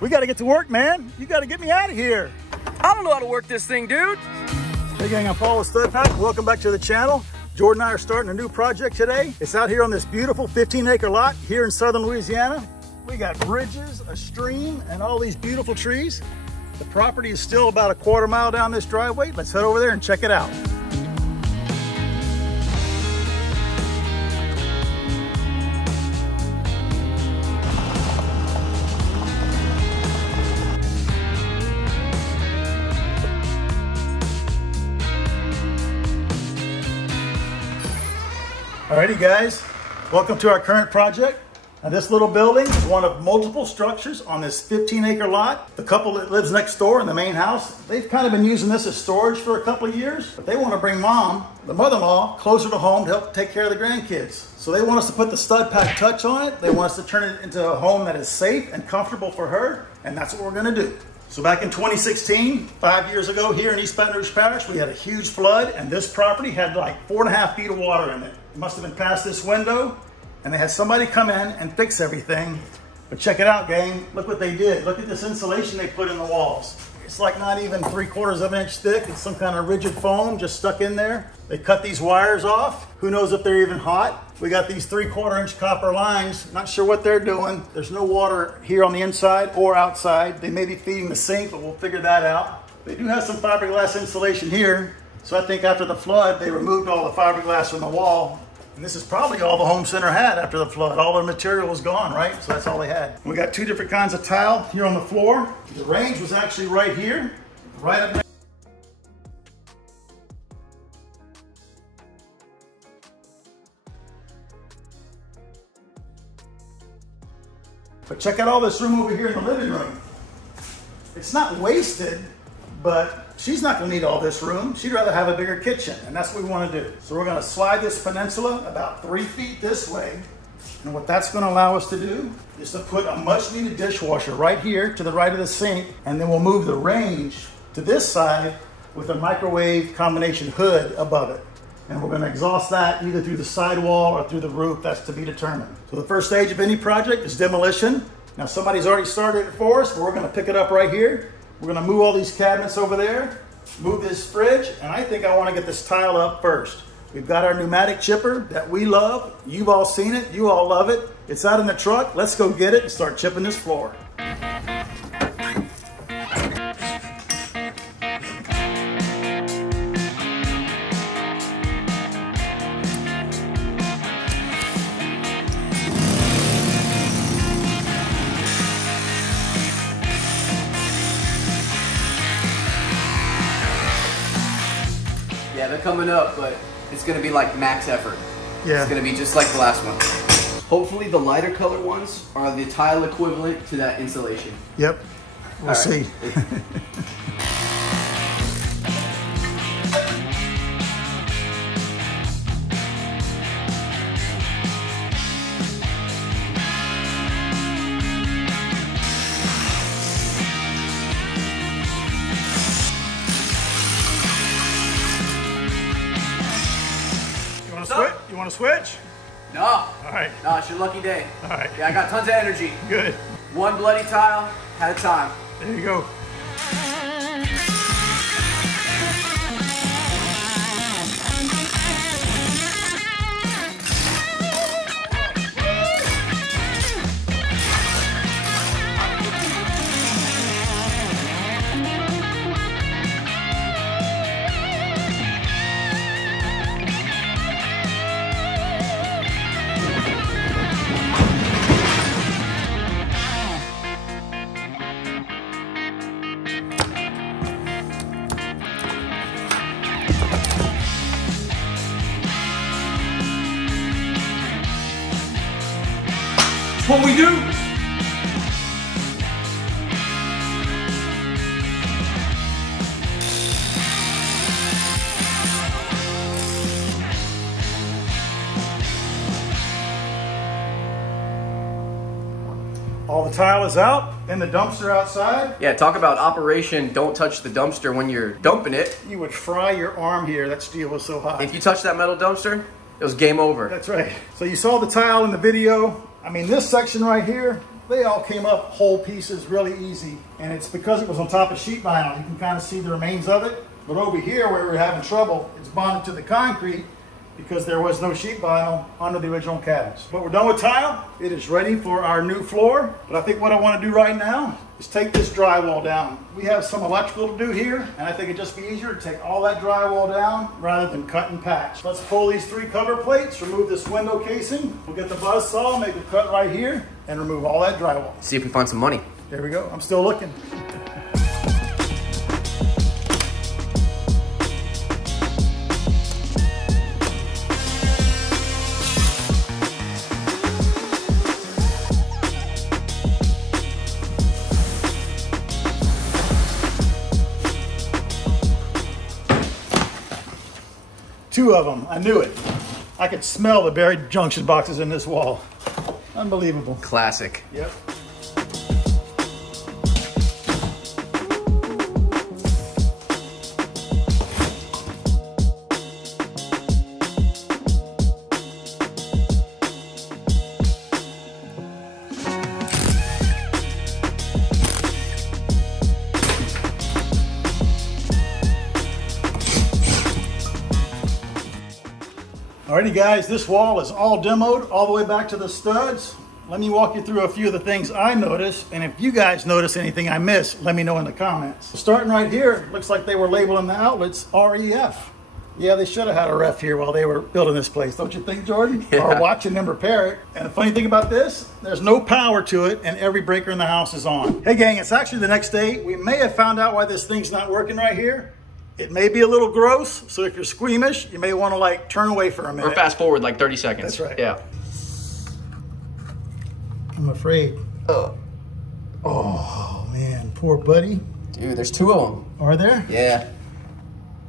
We got to get to work, man. You got to get me out of here. I don't know how to work this thing, dude. Hey gang, I'm Paul with Stud Pack. Welcome back to the channel. Jordan and I are starting a new project today. It's out here on this beautiful 15-acre lot here in southern Louisiana. We got bridges, a stream, and all these beautiful trees. The property is still about a quarter mile down this driveway. Let's head over there and check it out. Alrighty guys, welcome to our current project. Now this little building is one of multiple structures on this 15-acre lot. The couple that lives next door in the main house, they've kind of been using this as storage for a couple of years, but they want to bring mom, the mother-in-law, closer to home to help take care of the grandkids. So they want us to put the Stud Pack touch on it. They want us to turn it into a home that is safe and comfortable for her, and that's what we're going to do. So back in 2016, 5 years ago, here in East Baton Rouge Parish, we had a huge flood, and this property had like 4.5 feet of water in it. It must have been past this window, and they had somebody come in and fix everything. But check it out, gang. Look what they did. Look at this insulation they put in the walls. It's like not even 3/4 of an inch thick. It's some kind of rigid foam just stuck in there. They cut these wires off. Who knows if they're even hot? We got these 3/4 inch copper lines. Not sure what they're doing. There's no water here on the inside or outside. They may be feeding the sink, but we'll figure that out. They do have some fiberglass insulation here. So I think after the flood, they removed all the fiberglass from the wall. And this is probably all the home center had after the flood. All their material was gone, right? So that's all they had. We got two different kinds of tile here on the floor. The range was actually right here, right up there. But check out all this room over here in the living room. It's not wasted, but she's not gonna need all this room. She'd rather have a bigger kitchen, and that's what we wanna do. So we're gonna slide this peninsula about 3 feet this way. And what that's gonna allow us to do is to put a much needed dishwasher right here to the right of the sink, and then we'll move the range to this side with a microwave combination hood above it. And we're gonna exhaust that either through the sidewall or through the roof. That's to be determined. So the first stage of any project is demolition. Now somebody's already started it for us, but we're gonna pick it up right here. We're gonna move all these cabinets over there, move this fridge, and I think I wanna get this tile up first. We've got our pneumatic chipper that we love. You've all seen it, you all love it. It's out in the truck. Let's go get it and start chipping this floor. Yeah, they're coming up, but it's gonna be like max effort. Yeah. It's gonna be just like the last one. Hopefully the lighter color ones are the tile equivalent to that insulation. Yep, we'll see. You want to switch? No. All right. No, it's your lucky day. All right. Yeah, I got tons of energy. Good. One bloody tile at a time. There you go. What we do? All the tile is out in the dumpster outside. Yeah, talk about operation don't touch the dumpster when you're dumping it. You would fry your arm here. That steel was so hot. If you touch that metal dumpster, it was game over. That's right. So you saw the tile in the video. I mean, this section right here, they all came up whole pieces really easy. And it's because it was on top of sheet vinyl. You can kind of see the remains of it. But over here where we were having trouble, it's bonded to the concrete because there was no sheet vinyl under the original cabinets. But we're done with tile. It is ready for our new floor. But I think what I want to do right now is take this drywall down. We have some electrical to do here, and I think it'd just be easier to take all that drywall down rather than cut and patch. Let's pull these 3 cover plates, remove this window casing. We'll get the buzz saw, make a cut right here, and remove all that drywall. See if we find some money. There we go. I'm still looking. Two of them. I knew it. I could smell the buried junction boxes in this wall. Unbelievable. Classic. Yep. Alrighty guys, this wall is all demoed all the way back to the studs. Let me walk you through a few of the things I noticed, and if you guys notice anything I missed, let me know in the comments. Starting right here, looks like they were labeling the outlets REF. Yeah, they should have had a ref here while they were building this place, don't you think, Jordan? Yeah. Or watching them repair it. And the funny thing about this, there's no power to it, and every breaker in the house is on. Hey gang, it's actually the next day. We may have found out why this thing's not working right here. It may be a little gross, so if you're squeamish, you may want to like turn away for a minute. Or fast forward like 30 seconds. That's right. Yeah. I'm afraid. Oh man, poor buddy. Dude, there's 2 of them. Are there? Yeah.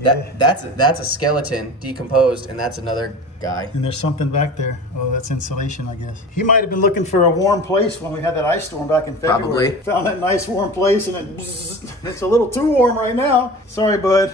Yeah. That's a skeleton decomposed, and that's another guy. And there's something back there. Oh, that's insulation, I guess. He might have been looking for a warm place when we had that ice storm back in February. Probably. Found that nice warm place, and it's a little too warm right now. Sorry, bud.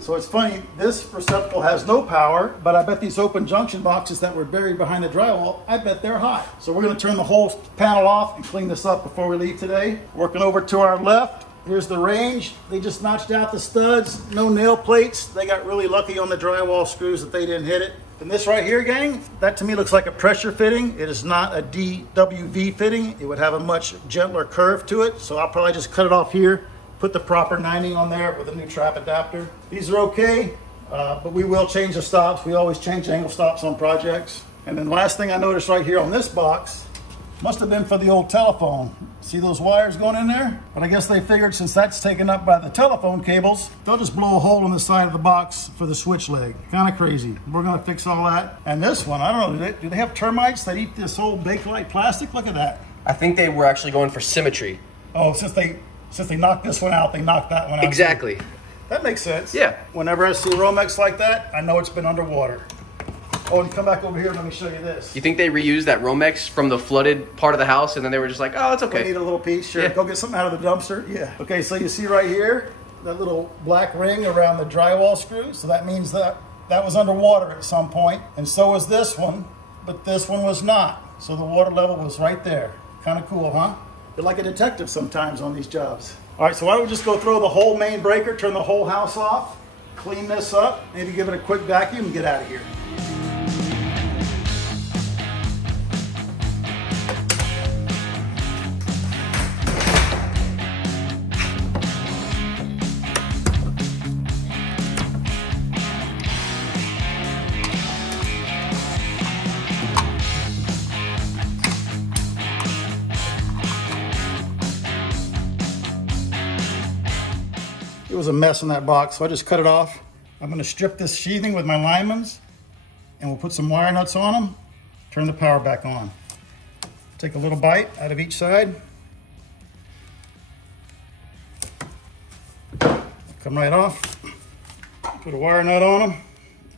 So it's funny, this receptacle has no power, but I bet these open junction boxes that were buried behind the drywall, I bet they're hot. So we're gonna turn the whole panel off and clean this up before we leave today. Working over to our left, here's the range. They just notched out the studs, no nail plates. They got really lucky on the drywall screws that they didn't hit it. And this right here, gang, that to me looks like a pressure fitting. It is not a DWV fitting. It would have a much gentler curve to it. So I'll probably just cut it off here, put the proper 90 on there with a new trap adapter. These are okay, but we will change the stops. We always change angle stops on projects. And then last thing I noticed right here on this box, must have been for the old telephone. See those wires going in there? But I guess they figured since that's taken up by the telephone cables, they'll just blow a hole in the side of the box for the switch leg. Kind of crazy. We're gonna fix all that. And this one, I don't know, do they have termites that eat this whole Bakelite plastic? Look at that. I think they were actually going for symmetry. Oh, since they knocked this one out, they knocked that one out. Exactly. Too. That makes sense. Yeah. Whenever I see Romex like that, I know it's been underwater. Oh, and come back over here and let me show you this. You think they reused that Romex from the flooded part of the house, and then they were just like, oh, it's okay. We need a little piece, sure. Yeah. Go get something out of the dumpster. Yeah. Okay, so you see right here, that little black ring around the drywall screw. So that means that was underwater at some point. And so was this one, but this one was not. So the water level was right there. Kind of cool, huh? You're like a detective sometimes on these jobs. All right, so why don't we just go throw the whole main breaker, turn the whole house off, clean this up, maybe give it a quick vacuum and get out of here. It was a mess in that box, so I just cut it off. I'm gonna strip this sheathing with my lineman's, and we'll put some wire nuts on them, turn the power back on. Take a little bite out of each side. Come right off, put a wire nut on them,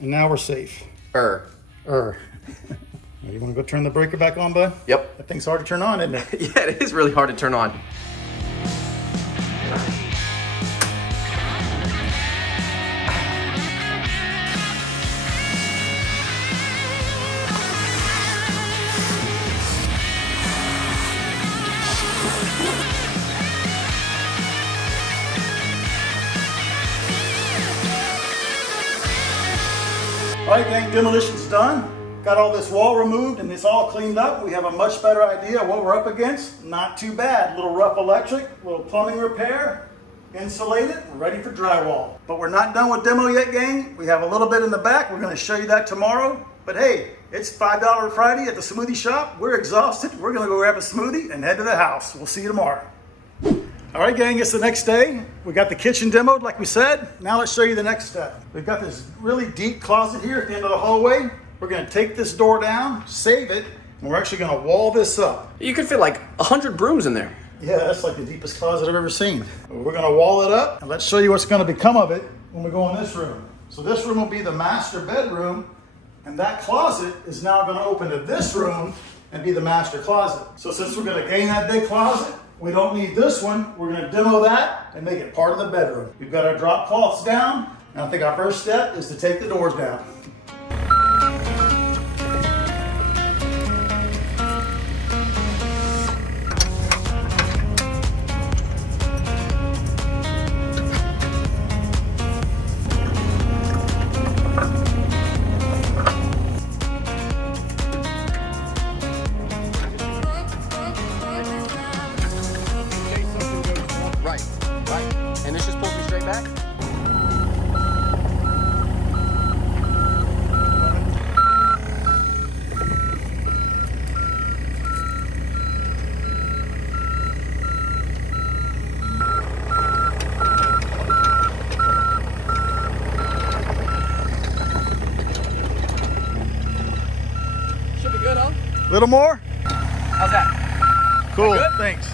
and now we're safe. You wanna go turn the breaker back on, bud? Yep. That thing's hard to turn on, isn't it? Yeah, it is really hard to turn on. right, gang, demolition's done. Got all this wall removed and it's all cleaned up. We have a much better idea of what we're up against. Not too bad. Little rough electric, little plumbing repair, insulated, we're ready for drywall. But we're not done with demo yet, gang. We have a little bit in the back. We're going to show you that tomorrow. But hey, it's $5 Friday at the smoothie shop. We're exhausted. We're going to go grab a smoothie and head to the house. We'll see you tomorrow. All right, gang, it's the next day. We got the kitchen demoed, like we said. Now let's show you the next step. We've got this really deep closet here at the end of the hallway. We're going to take this door down, save it, and we're actually going to wall this up. You could fit like 100 brooms in there. Yeah, that's like the deepest closet I've ever seen. We're going to wall it up, and let's show you what's going to become of it when we go in this room. So this room will be the master bedroom, and that closet is now going to open to this room and be the master closet. So since we're going to gain that big closet, we don't need this one. We're going to demo that and make it part of the bedroom. We've got our drop cloths down, and I think our first step is to take the doors down. Right. And this just pulls me straight back? Should be good, huh? A little more? How's that? Cool, Good? thanks.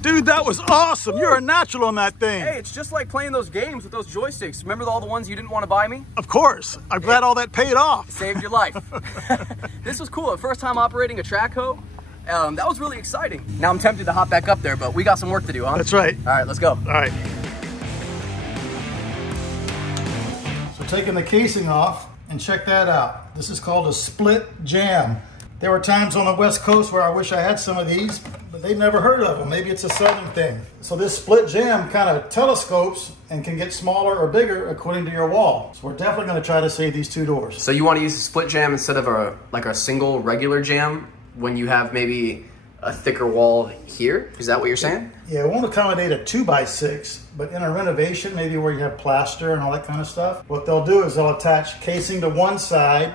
Dude, that was awesome. You're a natural on that thing. Hey, it's just like playing those games with those joysticks. Remember all the ones you didn't want to buy me? Of course. I'm glad all that paid off. Saved your life. This was cool. First time operating a track hoe. That was really exciting. Now I'm tempted to hop back up there, but we got some work to do, huh? That's right. All right, let's go. All right. So taking the casing off, and check that out. This is called a split jam. There were times on the West Coast where I wish I had some of these, but they've never heard of them. Maybe it's a Southern thing. So this split jam kind of telescopes and can get smaller or bigger according to your wall. So we're definitely going to try to save these two doors. So you want to use a split jam instead of a single regular jam when you have maybe a thicker wall here? Is that what you're saying? Yeah, it won't accommodate a 2x6, but in a renovation, maybe where you have plaster and all that kind of stuff, what they'll do is they'll attach casing to one side,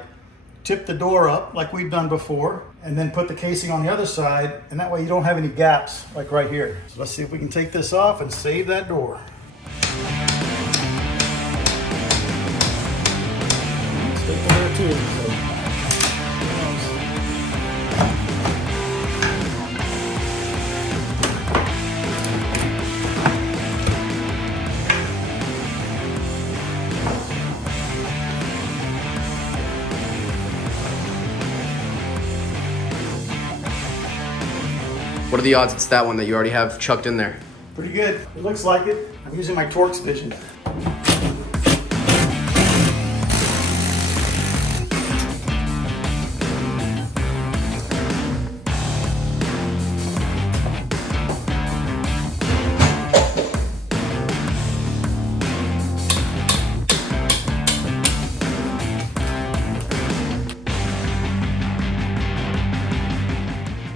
tip the door up like we've done before, and then put the casing on the other side, and that way you don't have any gaps like right here. So let's see if we can take this off and save that door. Let's take it there too. So. What are the odds it's that one that you already have chucked in there? Pretty good. It looks like it. I'm using my Torx vision.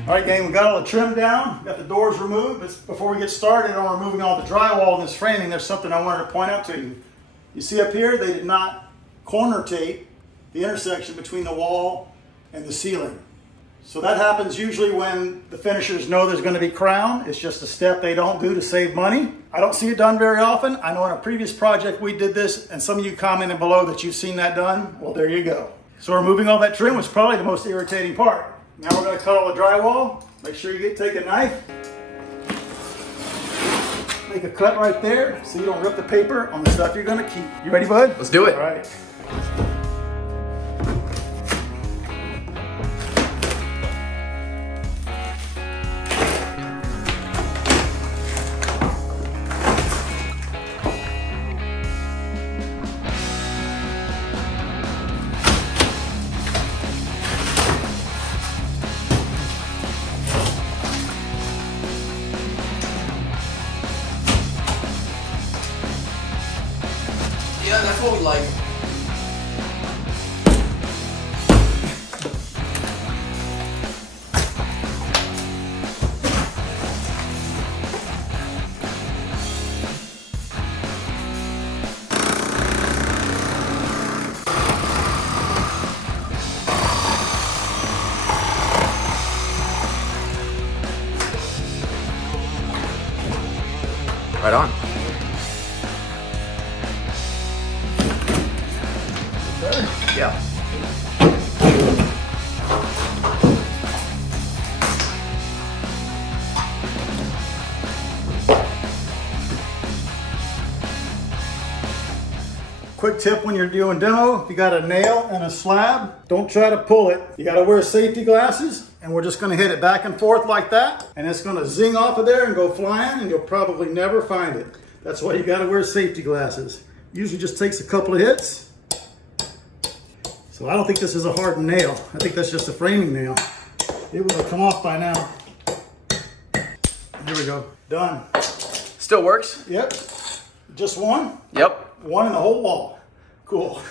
All right, gang, we got all the trim down, got the doors removed. But before we get started on removing all the drywall in this framing, there's something I wanted to point out to you. You see up here, they did not corner tape the intersection between the wall and the ceiling. So that happens usually when the finishers know there's going to be crown. It's just a step they don't do to save money. I don't see it done very often. I know in a previous project we did this, and some of you commented below that you've seen that done. Well, there you go. So removing all that trim was probably the most irritating part. Now we're going to cut all the drywall. Make sure you take a knife. Make a cut right there so you don't rip the paper on the stuff you're going to keep. You ready, bud? Let's do it. All right. Yeah, that's what we like. Right on. Okay. Yeah. Quick tip when you're doing demo, if you got a nail and a slab, don't try to pull it. You gotta wear safety glasses, and we're just gonna hit it back and forth like that, and it's gonna zing off of there and go flying, and you'll probably never find it. That's why you gotta wear safety glasses. Usually just takes a couple of hits. So I don't think this is a hardened nail. I think that's just a framing nail. It would have come off by now. Here we go, done. Still works? Yep, just one? Yep. One in the whole wall. Cool.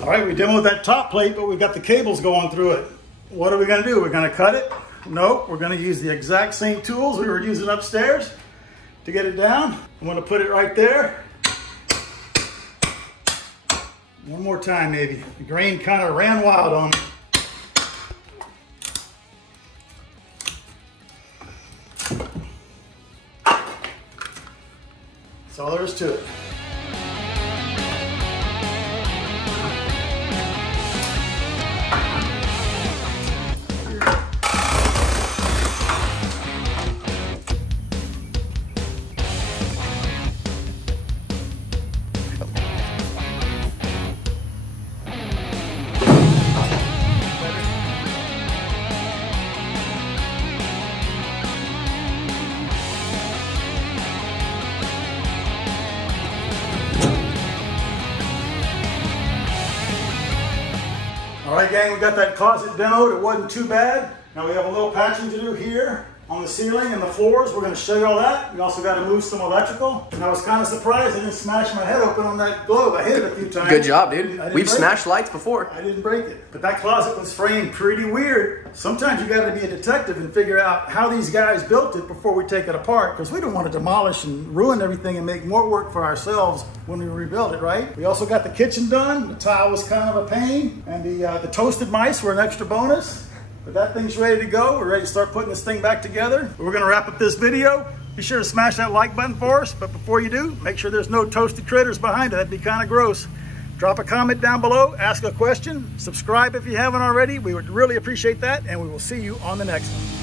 All right, we demoed that top plate, but we've got the cables going through it. What are we gonna do? We're gonna cut it? Nope, we're gonna use the exact same tools we were using upstairs to get it down. I'm gonna put it right there. One more time maybe. The grain kind of ran wild on me. That's all there is to it. All right, gang, we got that closet demoed. It wasn't too bad. Now we have a little patching to do here on the ceiling and the floors. We're going to show you all that. We also got to move some electrical. And I was kind of surprised I didn't smash my head open on that globe. I hit it a few times. Good job, dude. We've smashed lights before. I didn't break it. But that closet was framed pretty weird. Sometimes you got to be a detective and figure out how these guys built it before we take it apart, because we don't want to demolish and ruin everything and make more work for ourselves when we rebuild it, right? We also got the kitchen done. The tile was kind of a pain, and the toasted mice were an extra bonus. But that thing's ready to go. We're ready to start putting this thing back together. We're gonna wrap up this video. Be sure to smash that like button for us, but before you do, make sure there's no toasted critters behind it. That'd be kind of gross. Drop a comment down below, ask a question, subscribe if you haven't already. We would really appreciate that, and we will see you on the next one.